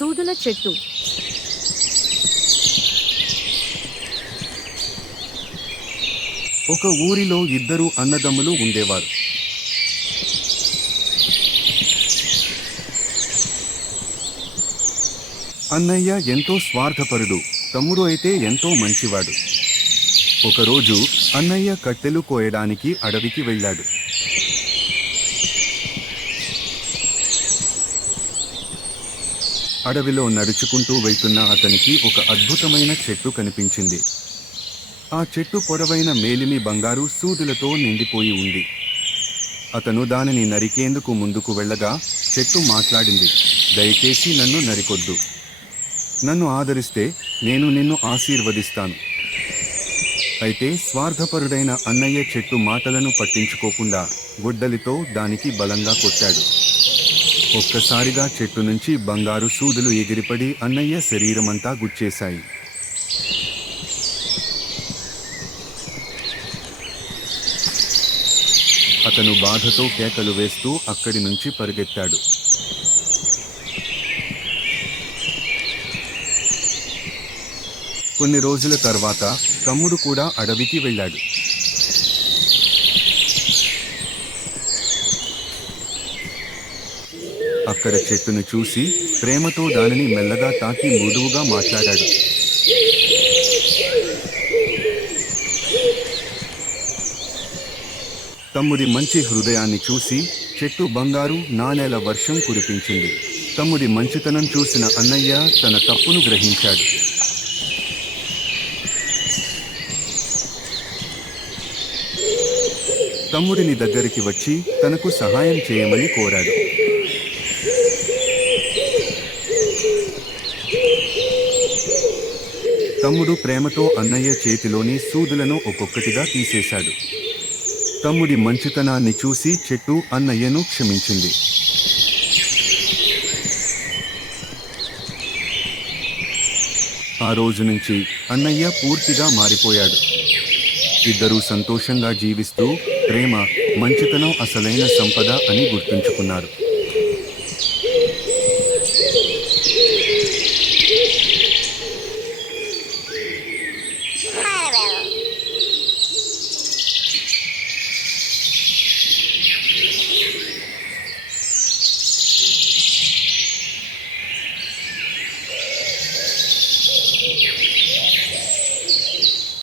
సూదుల చెట్టు. ఒక ఊరిలో ఇద్దరు అన్నదమ్ములు ఉండేవారు. అన్నయ్య ఎంతో స్వార్థపరుడు, తమ్ముడు అయితే ఎంతో మంచివాడు. ఒకరోజు అన్నయ్య కట్టెలు కోయడానికి అడవికి వెళ్ళాడు. అడవిలో నడుచుకుంటూ వెళ్తున్న అతనికి ఒక అద్భుతమైన చెట్టు కనిపించింది. ఆ చెట్టు పొడవైన మేలిమి బంగారు సూదులతో నిండిపోయి ఉంది. అతను దానిని నరికేందుకు ముందుకు వెళ్ళగా చెట్టు మాట్లాడింది. దయచేసి నన్ను నరికొద్దు. నన్ను ఆదరిస్తే నేను నిన్ను ఆశీర్వదిస్తాను. అయితే స్వార్థపరుడైన అన్నయ్య చెట్టు మాటలను పట్టించుకోకుండా గొడ్డలితో దానికి బలంగా కొట్టాడు. ఒక్కసారిగా చెట్టు నుంచి బంగారు సూదులు ఎగిరిపడి అన్నయ్య శరీరమంతా గుచ్చేశాయి. అతను బాధతో కేకలు వేస్తూ అక్కడి నుంచి పరిగెత్తాడు. కొన్ని రోజుల తర్వాత తమ్ముడు కూడా అడవికి వెళ్ళాడు. అక్కడ చెట్టును చూసి ప్రేమతో దానిని మెల్లగా తాకి మృదువుగా మాట్లాడాడు. తమ్ముడి మంచి హృదయాన్ని చూసి చెట్టు బంగారు నాణేల వర్షం కురిపించింది. తమ్ముడి మంచితనం చూసిన అన్నయ్య తన తప్పును గ్రహించాడు. తమ్ముడిని దగ్గరికి వచ్చి తనకు సహాయం చేయమని కోరాడు. తమ్ముడు ప్రేమతో అన్నయ్య చేతిలోని సూదులను ఒక్కొక్కటిగా తీసేశాడు. తమ్ముడి మంచితనాన్ని చూసి చెట్టు అన్నయ్యను క్షమించింది. ఆ రోజు నుంచి అన్నయ్య పూర్తిగా మారిపోయాడు. ఇద్దరూ సంతోషంగా జీవిస్తూ ప్రేమ, మంచితనం అసలైన సంపద అని గుర్తుంచుకున్నారు.